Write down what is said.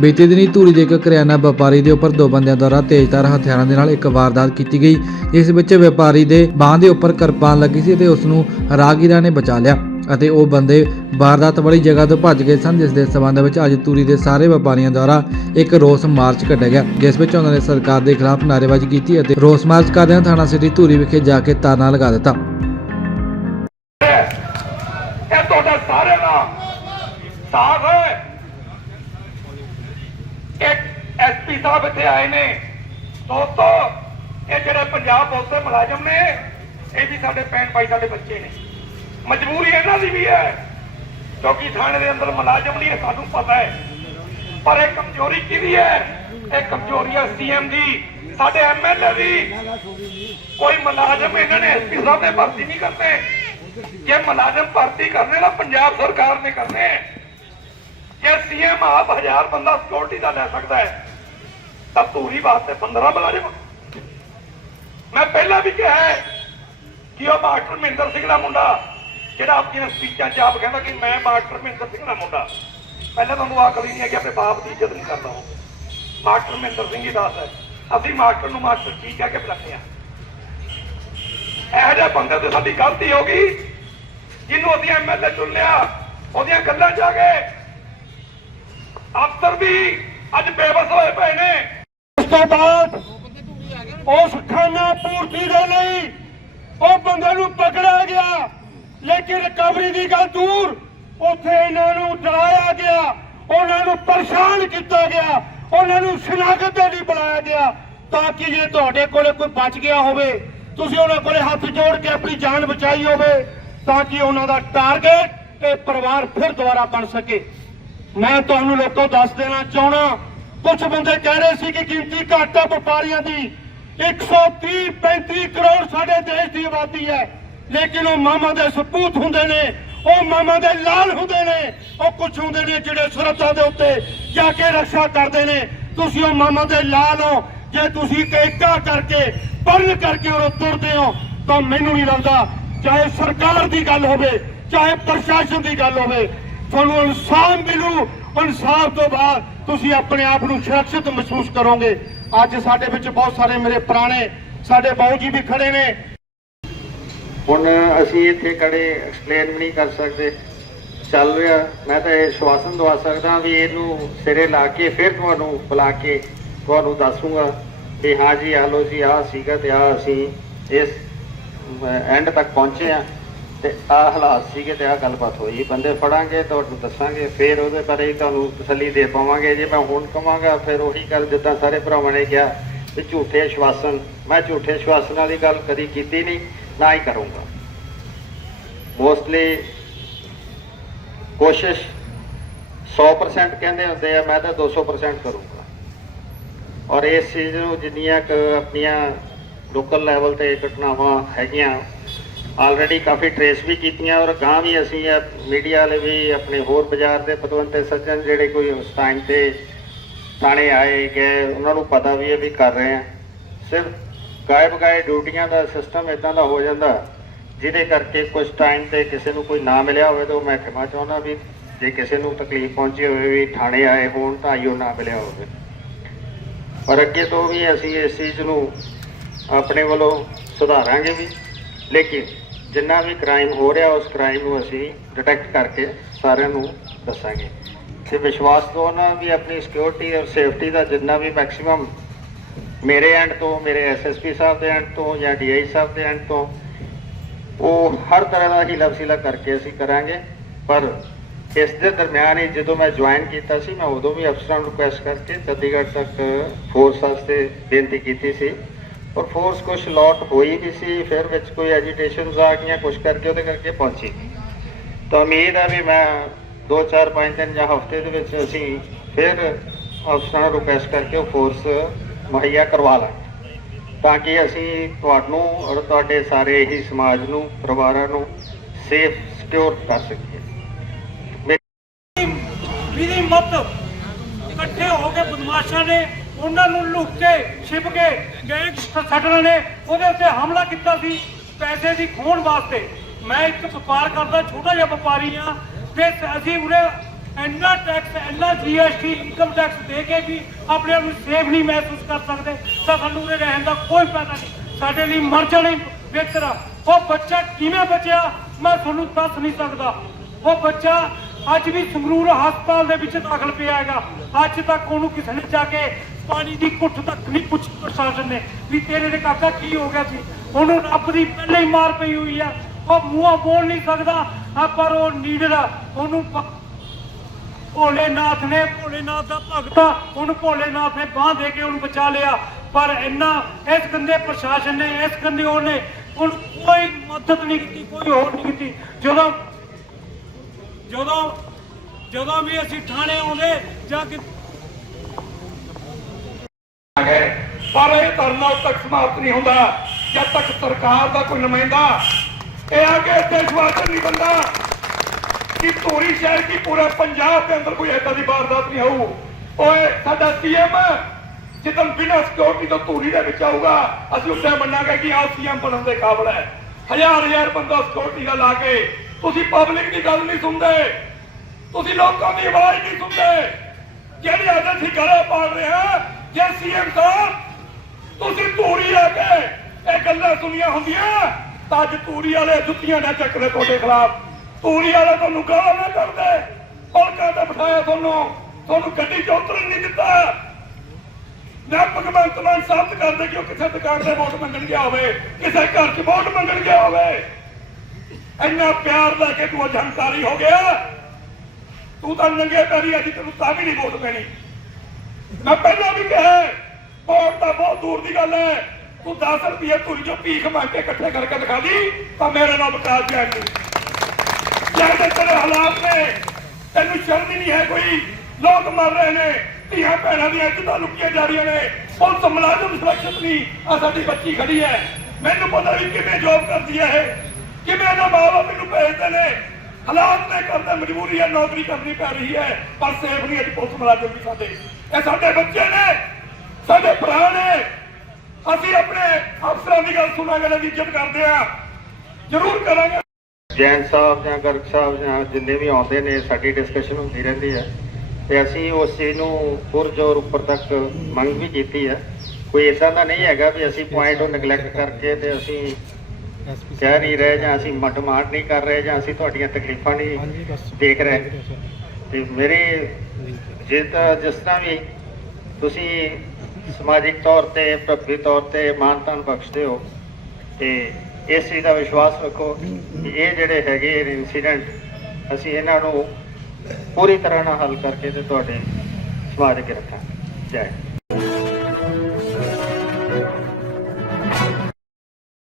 ਬੀਤੇ ਦਿਨੀ ਧੂਰੀ ਦੇ ਇੱਕ ਕਰਿਆਨਾ ਵਪਾਰੀ ਦੇ ਉੱਪਰ ਦੋ ਬੰਦਿਆਂ ਦੁਆਰਾ ਤੇਜ਼ਧਾਰ ਹਥਿਆਰਾਂ ਦੇ ਨਾਲ ਇੱਕ ਵਾਰਦਾਤ ਕੀਤੀ ਗਈ। ਇਸ ਵਿੱਚ ਵਪਾਰੀ ਦੇ ਬਾਹ ਦੇ ਉੱਪਰ ਕਿਰਪਾਨ ਲੱਗੀ ਸੀ ਅਤੇ ਉਸ ਨੂੰ ਰਾਹਗੀਰਾਂ ਨੇ ਬਚਾ ਲਿਆ ਅਤੇ ਉਹ ਬੰਦੇ ਵਾਰਦਾਤ ਵਾਲੀ ਜਗ੍ਹਾ ਤੋਂ ਭੱਜ ਗਏ ਸਨ, ਜਿਸ ਦੇ ਸਬੰਧ ਵਿੱਚ ਅੱਜ ਧੂਰੀ ਦੇ ਸਾਰੇ ਵਪਾਰੀਆਂ ਦੁਆਰਾ ਇੱਕ ਰੋਸ ਮਾਰਚ ਕੱਢਿਆ ਗਿਆ, ਜਿਸ ਵਿੱਚ ਉਹਨਾਂ ਨੇ ਸਰਕਾਰ ਦੇ ਖਿਲਾਫ ਨਾਅਰੇਬਾਜ਼ੀ ਕੀਤੀ ਅਤੇ ਰੋਸ ਮਾਰਚ ਕਰਦਿਆਂ ਥਾਣਾ ਸਿਟੀ ਧੂਰੀ ਵਿਖੇ ਜਾ ਕੇ ਤਾਰਨਾ ਲਗਾ ਦਿੱਤਾ। ਇਹ ਤੁਹਾਡਾ ਸਾਰਿਆਂ ਦਾ ਸਾਥ ਹੈ। ਇੱਕ ਸਾਹਿਬ ਇੱਥੇ ਆਏ ਨੇ। ਦੋਸਤੋ, ਇਹ ਜਿਹੜੇ ਪੰਜਾਬ ਪੁਲਿਸ ਦੇ ਮੁਲਾਜ਼ਮ ਨੇ, ਇਹ ਵੀ ਸਾਡੇ ਭੈਣ ਭਾਈ, ਸਾਡੇ ਬੱਚੇ ਨੇ। ਮਜਬੂਰੀ ਇਹਨਾਂ ਦੀ ਵੀ ਹੈ, ਕਿਉਂਕਿ ਥਾਣੇ ਦੇ ਅੰਦਰ ਮੁਲਾਜ਼ਮ ਨਹੀਂ ਹੈ, ਸਾਨੂੰ ਪਤਾ ਹੈ। ਪਰ ਇਹ ਕਮਜ਼ੋਰੀ ਕਿਹਦੀ ਹੈ? ਇਹ ਕਮਜ਼ੋਰੀ ਹੈ ਸੀਐਮ ਦੀ, ਸਾਡੇ ਐਮਐਲਏ ਦੀ। ਕੋਈ ਮੁਲਾਜ਼ਮ ਇਹਨਾਂ ਨੇ ਐਸਪੀ ਸਾਹਿਬ ਨੇ ਭਰਤੀ ਨਹੀਂ ਕਰਨੇ। ਜੇ ਮੁਲਾਜ਼ਮ ਭਰਤੀ ਕਰਨੇ ਨਾ ਪੰਜਾਬ ਸਰਕਾਰ ਨੇ ਕਰਨੇ। ਜੇ ਸੀਐਮ ਆਪ ਹਜ਼ਾਰ ਬੰਦਾ ਸਿਕਿਉਰਿਟੀ ਦਾ ਲੈ ਸਕਦਾ ਹੈ ਤਾਂ ਧੂਰੀ ਵਾਸਤੇ 15 ਮੁਲਾਜ਼ਮ। ਮੈਂ ਪਹਿਲਾਂ ਵੀ ਕਿਹਾ ਹੈ ਕਿ ਉਹ ਮਾਸਟਰ ਮਹਿੰਦਰ ਸਿੰਘ ਦਾ ਮੁੰਡਾ, ਜਿਹੜਾ ਆਪਣੀਆਂ ਸਪੀਚਾਂ 'ਚ ਆਪ ਕਹਿੰਦਾ ਕਿ ਮੈਂ ਮਾਸਟਰ ਮਹਿੰਦਰ ਸਿੰਘ ਦਾ ਮੁੰਡਾ। ਪਹਿਲਾਂ ਤੁਹਾਨੂੰ ਅਕਲ ਹੀ ਨਹੀਂ ਹੈ ਕਿ ਆਪਣੇ ਬਾਪ ਦੀ ਇੱਜ਼ਤ ਨਹੀਂ ਕਰਦਾ ਉਹ। ਮਾਸਟਰ ਮਹਿੰਦਰ ਸਿੰਘ ਹੀ ਦੱਸ ਹੈ। ਅਸੀਂ ਮਾਸਟਰ ਨੂੰ ਮਾਸਟਰ ਕੀ ਕਹਿ ਕੇ ਬੁਲਾਉਂਦੇ ਆ ਇਹੋ ਜਿਹੇ ਬੰਦੇ ਤੇ ਸਾਡੀ ਗਲਤੀ ਹੋ ਗਈ। ਜਿਹਨੂੰ ਅਸੀਂ ਐਮਐਲਏ ਚੁਣ ਲਿਆ ਉਹਦੀਆਂ ਗੱਲਾਂ ਚ ਆ ਗਏ। ਅਫਸਰ ਵੀ ਅੱਜ ਬੇਬਸ ਹੋਏ ਪਏ ਨੇ। ਤੋਂ ਬਾਅਦ ਉਸ ਖਾਨਾ ਪੂਰਤੀ ਦੇ ਲਈ ਉਹ ਬੰਦੇ ਨੂੰ ਪਕੜਿਆ ਗਿਆ। ਲੇਕਿਨ ਰਿਕਵਰੀ ਦੀ ਗੱਲ ਦੂਰ। ਉੱਥੇ ਇਹਨਾਂ ਨੂੰ ਡਰਾਇਆ ਗਿਆ। ਉਹਨਾਂ ਨੂੰ ਪਰੇਸ਼ਾਨ ਕੀਤਾ ਗਿਆ। ਉਹਨਾਂ ਨੂੰ ਸ਼ਨਾਖਤ ਦੇ ਲਈ ਬੁਲਾਇਆ ਗਿਆ। ਤਾਂ ਕਿ ਜੇ ਤੁਹਾਡੇ ਕੋਲੇ ਕੋਈ ਬਚ ਗਿਆ ਹੋਵੇ, ਤੁਸੀਂ ਉਹਨਾਂ ਕੋਲੇ ਹੱਥ ਜੋੜ ਕੇ ਆਪਣੀ ਜਾਨ ਬਚਾਈ ਹੋਵੇ, ਤਾਂ ਕਿ ਉਹਨਾਂ ਦਾ ਟਾਰਗੇਟ ਇਹ ਪਰਿਵਾਰ ਫਿਰ ਦੁਬਾਰਾ ਬਣ ਸਕੇ। ਮੈਂ ਤੁਹਾਨੂੰ ਲੋਕੋ ਦੱਸ ਦੇਣਾ ਚਾਹਣਾ ਕੁਝ ਬੰਦੇ ਕਹਿ ਰਹੇ ਸੀ ਕਿ ਗਿਣਤੀ ਘੱਟ ਹੈ ਵਪਾਰੀਆਂ ਦੀ। 130 35 ਕਰੋੜ ਸਾਡੇ ਦੇਸ਼ ਦੀ ਆਬਾਦੀ ਹੈ। ਲੇਕਿਨ ਉਹ ਮਾਮਾ ਦੇ ਸਪੂਤ ਹੁੰਦੇ ਨੇ, ਉਹ ਮਾਮਾ ਦੇ ਲਾਲ ਹੁੰਦੇ ਨੇ, ਉਹ ਕੁਝ ਹੁੰਦੇ ਨੇ ਜਿਹੜੇ ਸਰਹੱਦਾਂ ਦੇ ਉੱਤੇ ਜਾ ਕੇ ਰੱਖਿਆ ਕਰਦੇ ਨੇ। ਤੁਸੀਂ ਉਹ ਮਾਮਾ ਦੇ ਲਾਲ ਹੋ। ਜੇ ਤੁਸੀਂ ਏਕਾ ਕਰਕੇ, ਪਰਨ ਕਰਕੇ ਉਹ ਤੁਰਦੇ ਹੋ, ਤਾਂ ਮੈਨੂੰ ਨਹੀਂ ਲੱਗਦਾ ਚਾਹੇ ਸਰਕਾਰ ਦੀ ਗੱਲ ਹੋਵੇ, ਚਾਹੇ ਪ੍ਰਸ਼ਾਸਨ ਦੀ ਗੱਲ ਹੋਵੇ, ਤੁਹਾਨੂੰ ਇਨਸਾਨ ਮਿਲੂ ਇਨਸਾਫ ਤੋਂ ਬਾਅਦ ਤੁਸੀਂ ਆਪਣੇ ਆਪ ਨੂੰ ਸੁਰੱਖਿਅਤ ਮਹਿਸੂਸ ਕਰੋਗੇ। ਅੱਜ ਸਾਡੇ ਵਿੱਚ ਬਹੁਤ ਸਾਰੇ ਮੇਰੇ ਪੁਰਾਣੇ, ਸਾਡੇ ਬਾਊ ਜੀ ਵੀ ਖੜੇ ਨੇ। ਹੁਣ ਅਸੀਂ ਇੱਥੇ ਖੜੇ ਐਕਸਪਲੇਨ ਵੀ ਨਹੀਂ ਕਰ ਸਕਦੇ। ਚੱਲ ਰਿਹਾ, ਮੈਂ ਤਾਂ ਇਹ ਸ਼ਵਾਸਨ ਦਵਾ ਸਕਦਾ ਵੀ ਇਹਨੂੰ ਸਿਰੇ ਲਾ ਕੇ, ਫਿਰ ਤੁਹਾਨੂੰ ਬੁਲਾ ਕੇ ਤੁਹਾਨੂੰ ਦੱਸੂਗਾ ਕਿ ਹਾਂ ਜੀ ਆ ਜੀ ਆ ਸੀਗਾ ਤੇ ਆ ਅਸੀਂ ਇਸ ਐਂਡ ਤੱਕ ਪਹੁੰਚੇ ਆ ਤੇ ਆ ਹਾਲਾਤ ਸੀਗੇ ਤੇ ਆ ਗੱਲਬਾਤ ਹੋਈ। ਬੰਦੇ ਫੜਾਂਗੇ, ਤੁਹਾਨੂੰ ਦੱਸਾਂਗੇ, ਫਿਰ ਉਹਦੇ ਬਾਰੇ ਤੁਹਾਨੂੰ ਤਸੱਲੀ ਦੇ ਪਾਵਾਂਗੇ। ਜੇ ਮੈਂ ਹੁਣ ਕਵਾਂਗਾ, ਫਿਰ ਉਹੀ ਗੱਲ ਜਿੱਦਾਂ ਸਾਰੇ ਭਰਾਵਾਂ ਨੇ ਕਿਹਾ ਵੀ ਝੂਠੇ ਆਸ਼ਵਾਸਨ। ਮੈਂ ਝੂਠੇ ਸ਼ਵਾਸਨਾਂ ਦੀ ਗੱਲ ਕਦੀ ਕੀਤੀ ਨਹੀਂ, ਨਾ ਹੀ ਕਰੂੰਗਾ। ਮੋਸਟਲੀ ਕੋਸ਼ਿਸ਼ 100% ਕਹਿੰਦੇ ਹੁੰਦੇ ਆ, ਮੈਂ ਤਾਂ 200% ਕਰੂੰਗਾ। ਔਰ ਇਸ ਚੀਜ਼ ਨੂੰ ਜਿੰਨੀਆਂ ਕੁ ਆਪਣੀਆਂ ਲੋਕਲ ਲੈਵਲ ਤੇ ਘਟਨਾਵਾਂ ਹੈਗੀਆਂ ਆਲਰੇਡੀ ਕਾਫੀ ਟਰੇਸ ਵੀ ਕੀਤੀਆਂ ਔਰ ਗਾਂ ਵੀ ਅਸੀਂ ਮੀਡੀਆ ਵਾਲੇ ਵੀ ਆਪਣੇ ਹੋਰ ਬਾਜ਼ਾਰ ਦੇ ਪਤਵੰਤੇ, ਸੱਜਣ ਜਿਹੜੇ ਕੋਈ ਉਸ ਟਾਈਮ ਤੇ ਥਾਣੇ ਆਏ, ਗਏ, ਉਹਨਾਂ ਨੂੰ ਪਤਾ ਵੀ ਹੈ ਵੀ ਕਰ ਰਹੇ ਆ। ਸਿਰਫ ਗਾਇਬ ਗਾਏ ਡਿਊਟੀਆਂ ਦਾ ਸਿਸਟਮ ਇਦਾਂ ਦਾ ਹੋ ਜਾਂਦਾ, ਜਿਹਦੇ ਕਰਕੇ ਕੁਝ ਟਾਈਮ ਤੇ ਕਿਸੇ ਨੂੰ ਕੋਈ ਨਾ ਮਿਲਿਆ ਹੋਵੇ ਤਾਂ ਮੈਂ ਖਿਮਾ ਚਾਹੁੰਦਾ ਵੀ ਜੇ ਕਿਸੇ ਨੂੰ ਤਕਲੀਫ ਪਹੁੰਚੀ ਹੋਵੇ ਵੀ ਥਾਣੇ ਆਏ ਹੋਣ ਤਾਂ ਆਈਓ ਨਾ ਮਿਲਿਆ ਹੋਵੇ। ਪਰ ਅੱਗੇ ਤੋਂ ਵੀ ਅਸੀਂ ਇਸ ਚੀਜ਼ ਨੂੰ ਆਪਣੇ ਵੱਲੋਂ ਸੁਧਾਰਾਂਗੇ ਵੀ, ਲੇਕਿਨ ਜਿੰਨਾ ਵੀ ਕ੍ਰਾਈਮ ਹੋ ਰਿਹਾ, ਉਸ ਕ੍ਰਾਈਮ ਨੂੰ ਅਸੀਂ ਡਿਟੈਕਟ ਕਰਕੇ ਸਾਰਿਆਂ ਨੂੰ ਦੱਸਾਂਗੇ। ਤੇ ਵਿਸ਼ਵਾਸ ਤੋਂ ਨਾ ਵੀ ਆਪਣੀ ਸਿਕਿਉਰਿਟੀ ਔਰ ਸੇਫਟੀ ਦਾ ਜਿੰਨਾ ਵੀ ਮੈਕਸਿਮਮ ਮੇਰੇ ਐਂਡ ਤੋਂ, ਮੇਰੇ ਐਸਐਸਪੀ ਸਾਹਿਬ ਦੇ ਐਂਡ ਤੋਂ ਜਾਂ ਡੀਆਈ ਸਾਹਿਬ ਦੇ ਐਂਡ ਤੋਂ, ਉਹ ਹਰ ਤਰ੍ਹਾਂ ਦਾ ਹੀਲਾ ਵਸੀਲਾ ਕਰਕੇ ਅਸੀਂ ਕਰਾਂਗੇ। ਪਰ ਇਸ ਦੇ ਦਰਮਿਆਨ ਹੀ ਜਦੋਂ ਮੈਂ ਜੁਆਇਨ ਕੀਤਾ ਸੀ, ਮੈਂ ਉਦੋਂ ਵੀ ਅਫਸਰਾਂ ਨੂੰ ਰਿਕੁਐਸਟ ਕਰਕੇ ਚੰਡੀਗੜ੍ਹ ਤੱਕ ਫੋਰਸ ਵਾਸਤੇ ਬੇਨਤੀ ਕੀਤੀ ਸੀ। ਔਰ ਫੋਰਸ ਕੁਝ ਲੋਟ ਹੋਈ ਨਹੀਂ ਸੀ, ਫਿਰ ਵਿੱਚ ਕੋਈ ਐਜੀਟੇਸ਼ਨਸ ਆ ਗਈਆਂ ਕੁਝ ਕਰਕੇ ਉਹਦੇ ਕਰਕੇ ਪਹੁੰਚੀ। ਤਾਂ ਉਮੀਦ ਆ ਵੀ ਮੈਂ 2 4 5 ਦਿਨ ਜਾਂ ਹਫ਼ਤੇ ਦੇ ਵਿੱਚ ਅਸੀਂ ਫਿਰ ਅਫਸਰਾਂ ਨੂੰ ਰਿਕੁਐਸਟ ਕਰਕੇ ਉਹ ਫੋਰਸ ਮੁਹੱਈਆ ਕਰਵਾ ਲਾਂ ਤਾਂ ਕਿ ਅਸੀਂ ਤੁਹਾਨੂੰ ਔਰ ਤੁਹਾਡੇ ਸਾਰੇ ਹੀ ਸਮਾਜ ਨੂੰ, ਪਰਿਵਾਰਾਂ ਨੂੰ ਸੇਫ ਸਿਕਿਉਰ ਕਰ ਸਕੀਏ। ਵਿਧੀ ਮਤ ਇਕੱਠੇ ਹੋ ਕੇ ਬਦਮਾਸ਼ਾਂ ਨੇ ਉਹਨਾਂ ਨੂੰ ਲੁੱਟ ਕੇ ਛਿਪ ਕੇ ਗੈਂਗ ਸੱਟਣਾ ਨੇ, ਉਹਦੇ ਉੱਤੇ ਹਮਲਾ ਕੀਤਾ ਸੀ ਪੈਸੇ ਦੀ ਖੋਣ ਵਾਸਤੇ। ਮੈਂ ਇੱਕ ਵਪਾਰ ਕਰਦਾ, ਛੋਟਾ ਜਿਹਾ ਵਪਾਰੀ ਆ ਤੇ ਅਸੀਂ ਉਰੇ ਇੰਨਾ ਟੈਕਸ ਇੰਨਾ ਜੀਐਸਟੀ ਇਨਕਮ ਟੈਕਸ ਦੇ ਕੇ ਵੀ ਆਪਣੇ ਆਪ ਨੂੰ ਸੇਫ ਨਹੀਂ ਮਹਿਸੂਸ ਕਰ ਸਕਦੇ, ਤਾਂ ਸਾਨੂੰ ਉਰੇ ਰਹਿਣ ਦਾ ਕੋਈ ਫਾਇਦਾ ਨਹੀਂ। ਸਾਡੇ ਲਈ ਮਰ ਜਾਣਾ ਬਿਹਤਰ ਆ। ਉਹ ਬੱਚਾ ਕਿਵੇਂ ਬਚਿਆ, ਮੈਂ ਤੁਹਾਨੂੰ ਦੱਸ ਨਹੀਂ ਸਕਦਾ। ਉਹ ਬੱਚਾ ਅੱਜ ਵੀ ਸੰਗਰੂਰ ਹਸਪਤਾਲ ਦੇ ਵਿੱਚ ਦਾਖਲ ਪਿਆ ਹੈਗਾ। ਅੱਜ ਤੱਕ ਉਹਨੂੰ ਕਿਸੇ ਨੇ ਜਾ ਕੇ ਪਾਣੀ ਦੀ ਘੁੱਟ ਤੱਕ ਨਹੀਂ ਪੁੱਛੀ ਪ੍ਰਸ਼ਾਸਨ ਨੇ ਵੀ ਤੇਰੇ ਦੇ ਕਾਕਾ ਕੀ ਹੋ ਗਿਆ ਸੀ? ਉਹਨੂੰ ਰੱਬ ਦੀ ਪਹਿਲੇ ਹੀ ਮਾਰ ਪਈ ਹੋਈ ਆ। ਉਹ ਮੂੰਹੋਂ ਬੋਲ ਨਹੀਂ ਸਕਦਾ। ਆ ਪਰ ਉਹ ਨੀੜਦਾ ਉਹਨੂੰ ਭੋਲੇਨਾਥ ਨੇ, ਭੋਲੇਨਾਥ ਦਾ ਭਗਤਾ ਉਹਨੂੰ ਭੋਲੇਨਾਥ ਨੇ ਬਾਹ ਦੇ ਕੇ ਉਹਨੂੰ ਬਚਾ ਲਿਆ। ਪਰ ਇੰਨਾ ਇਸ ਗੰਦੇ ਪ੍ਰਸ਼ਾਸਨ ਨੇ, ਇਸ ਗੰਦੇ ਉਹਨੇ ਉਹਨੂੰ ਕੋਈ ਮਦਦ ਨਹੀਂ ਕੀਤੀ, ਕੋਈ ਹੋਰ ਨਹੀਂ ਕੀਤੀ। ਜਦੋਂ ਜਦੋਂ ਜਦੋਂ ਵੀ ਅਸੀਂ ਥਾਣੇ ਆਉਂਦੇ ਜਾਂ ਕਿ ਗਏ ਪਰ ਇਹ ਧਰਨਾ ਉਦੋਂ ਤੱਕ ਸਮਾਪਤ ਨਹੀਂ ਹੁੰਦਾ। ਜਦ ਤੱਕ ਸਰਕਾਰ ਦਾ ਕੋਈ ਨੁਮਾਇੰਦਾ ਇਹ ਆ ਕੇ ਇੱਥੇ ਨਹੀਂ ਬੰਦਾ, ਕਿ ਧੂਰੀ ਸ਼ਹਿਰ ਕੀ ਪੂਰੇ ਪੰਜਾਬ ਦੇ ਅੰਦਰ ਕੋਈ ਏਦਾਂ ਦੀ ਵਾਰਦਾਤ ਨਹੀਂ ਹੋਊ। ਓਏ, ਸਾਡਾ ਸੀਐਮ ਜਦੋਂ ਬਿਨਾਂ ਸਿਕਿਉਰਿਟੀ ਤੋਂ ਧੂਰੀ ਦੇ ਵਿੱਚ ਆਊਗਾ, ਅਸੀਂ ਉੱਤੇ ਮੰਨਾਂਗੇ ਕਿ ਆਹ ਸੀਐਮ ਬਣਨ ਦੇ ਕਾਬਲ ਹੈ। ਹਜ਼ਾਰ ਹਜ਼ਾਰ ਬੰਦਾ ਸਿਕਿਉਰਿਟੀ ਦਾ ਲਾ ਕੇ, ਤੁਸੀਂ ਪਬਲਿਕ ਦੀ ਗੱਲ ਨਹੀਂ ਸੁਣਦੇ, ਤੁਸੀਂ ਲੋਕਾਂ ਦੀ ਆਵਾਜ਼ ਨਹੀਂ ਸੁਣਦੇ। ਜਿਹੜੀ ਅੱਜ ਅਸੀਂ ਗਲੇ ਪਾੜ ਰਹੇ ਹਾਂ, ਜੇ ਸੀਐਮ ਸਾਹਿਬ ਗੱਲਾਂ ਸੁਣੀਆਂ ਹੁੰਦੀਆਂ, ਤਾਂ ਅੱਜ ਧੂਰੀ ਵਾਲੇ ਜੁੱਤੀਆਂ ਨਾ ਚੱਕਦੇ ਤੁਹਾਡੇ ਖਿਲਾਫ। ਧੂਰੀ ਵਾਲੇ ਤੁਹਾਨੂੰ ਗਾਲਾਂ ਨਾ ਕਰਦੇ ਪਲਕਾਂ ਤੇ ਬਿਠਾਇਆ ਤੁਹਾਨੂੰ। ਤੁਹਾਨੂੰ ਗੱਡੀ 'ਚ ਉਤਰਨ ਨਹੀਂ ਦਿੱਤਾ। ਨਾ ਭਗਵੰਤ ਮਾਨ ਸਾਬਤ ਕਰਦੇ ਕਿ ਉਹ ਕਿਸੇ ਦੁਕਾਨ ਤੇ ਵੋਟ ਮੰਗਣ ਗਿਆ ਹੋਵੇ, ਕਿਸੇ ਘਰ 'ਚ ਵੋਟ ਮੰਗਣ ਗਿਆ ਹੋਵੇ। ਇੰਨਾ ਪਿਆਰ ਲੈ ਕੇ ਤੂੰ ਅੱਜ ਹੰਕਾਰੀ ਹੋ ਗਿਆ। ਤੂੰ ਤਾਂ ਨੰਗੇ ਪੈਰੀ ਅੱਜ ਤੈਨੂੰ ਤਾਂ ਵੀ ਨਹੀਂ ਵੋਟ ਪੈਣੀ ਮੈਂ ਪਹਿਲਾਂ ਵੀ ਕਿਹਾ ਵੋਟ ਤਾਂ ਬਹੁਤ ਦੂਰ ਦੀ ਗੱਲ ਹੈ। ਤੂੰ 10 ਰੁਪਏ ਤੁਰ ਜੋ ਭੀਖ ਮੰਗ ਕੇ ਇਕੱਠੇ ਕਰਕੇ ਦਿਖਾ ਦੀ, ਤਾਂ ਮੇਰੇ ਨਾਲ ਵਿਕਾਸ ਜਾਣ ਨਹੀਂ ਜਿਹੜੇ ਤੇਰੇ ਹਾਲਾਤ ਨੇ, ਤੈਨੂੰ ਸ਼ਰਮ ਹੀ ਨਹੀਂ ਹੈ ਕੋਈ। ਲੋਕ ਮਰ ਰਹੇ ਨੇ, ਧੀਆਂ ਭੈਣਾਂ ਦੀਆਂ ਇੱਜ਼ਤਾਂ ਲੁੱਟੀਆਂ ਜਾ ਰਹੀਆਂ ਨੇ। ਪੁਲਿਸ ਮੁਲਾਜ਼ਮ ਸੁਰੱਖਿਅਤ ਨਹੀਂ ਆ ਸਾਡੀ ਬੱਚੀ ਖੜੀ ਹੈ। ਮੈਨੂੰ ਪਤਾ ਵੀ ਕਿਵੇਂ ਜੋਬ ਕਰਦੀ ਹੈ ਇਹ। ਕਿਵੇਂ ਇਹਦਾ ਮਾਵਾ ਮੈਨੂੰ ਭੇਜਦੇ ਨੇ। ਹਾਲਾਤ ਨੇ ਕਰਦੇ ਮਜਬੂਰੀ ਹੈ, ਨੌਕਰੀ ਕਰਨੀ ਪੈ ਰਹੀ ਹੈ, ਪਰ ਸੇਫ ਨਹੀਂ ਅੱਜ ਪੁਲਿਸ ਮੁਲਾਜ਼ਮ ਵੀ ਸਾਡੇ। ਇਹ ਸਾਡੇ ਬੱਚੇ ਨੇ, ਸਾਡੇ ਭਰਾ ਨੇ। ਅਸੀਂ ਆਪਣੇ ਅਫਸਰਾਂ ਦੀ ਗੱਲ ਸੁਣਾਂਗੇ ਦੀ ਇੱਜ਼ਤ ਕਰਦੇ ਆ ਜ਼ਰੂਰ ਕਰਾਂਗੇ। ਜੈਨ ਸਾਹਿਬ ਜਾਂ ਗਰਗ ਸਾਹਿਬ ਜਾਂ ਜਿੰਨੇ ਵੀ ਆਉਂਦੇ ਨੇ ਸਾਡੀ ਡਿਸਕਸ਼ਨ ਹੁੰਦੀ ਰਹਿੰਦੀ ਹੈ। ਤੇ ਅਸੀਂ ਉਸ ਚੀਜ਼ ਨੂੰ ਪੁਰਜੋਰ ਉੱਪਰ ਤੱਕ ਮੰਗ ਵੀ ਕੀਤੀ ਹੈ। ਕੋਈ ਇਦਾਂ ਦਾ ਨਹੀਂ ਹੈਗਾ ਵੀ ਅਸੀਂ ਪੁਆਇੰਟ ਨੂੰ ਨੈਗਲੈਕਟ ਕਰਕੇ ਤੇ ਅਸੀਂ ਕਹਿ ਨਹੀਂ ਰਹੇ ਜਾਂ ਅਸੀਂ ਡਿਮਾਂਡ ਨਹੀਂ ਕਰ ਰਹੇ ਜਾਂ ਅਸੀਂ ਤੁਹਾਡੀਆਂ ਤਕਲੀਫਾਂ ਨਹੀਂ ਦੇਖ ਰਹੇ। ਤੇ ਮੇਰੇ ਜੇ ਤਾਂ ਜਿਸ ਤਰ੍ਹਾਂ ਵੀ ਤੁਸੀਂ ਸਮਾਜਿਕ ਤੌਰ ਤੇ ਪ੍ਰਭੀ ਤੌਰ ਤੇ ਮਾਨਤਾਨ ਬਖਸ਼ਦੇ ਹੋ ਤੇ ਇਸ ਚੀਜ਼ ਦਾ ਵਿਸ਼ਵਾਸ ਰੱਖੋ ਕਿ ਇਹ ਜਿਹੜੇ ਹੈਗੇ ਇਨਸੀਡੈਂਟ ਅਸੀਂ ਇਹਨਾਂ ਨੂੰ ਪੂਰੀ ਤਰ੍ਹਾਂ ਨਾਲ ਹੱਲ ਕਰਕੇ ਤੇ ਤੁਹਾਡੇ ਸਮਾਜ ਅੱਗੇ ਰੱਖਾਂ ਜੈ ਹਿੰਦ।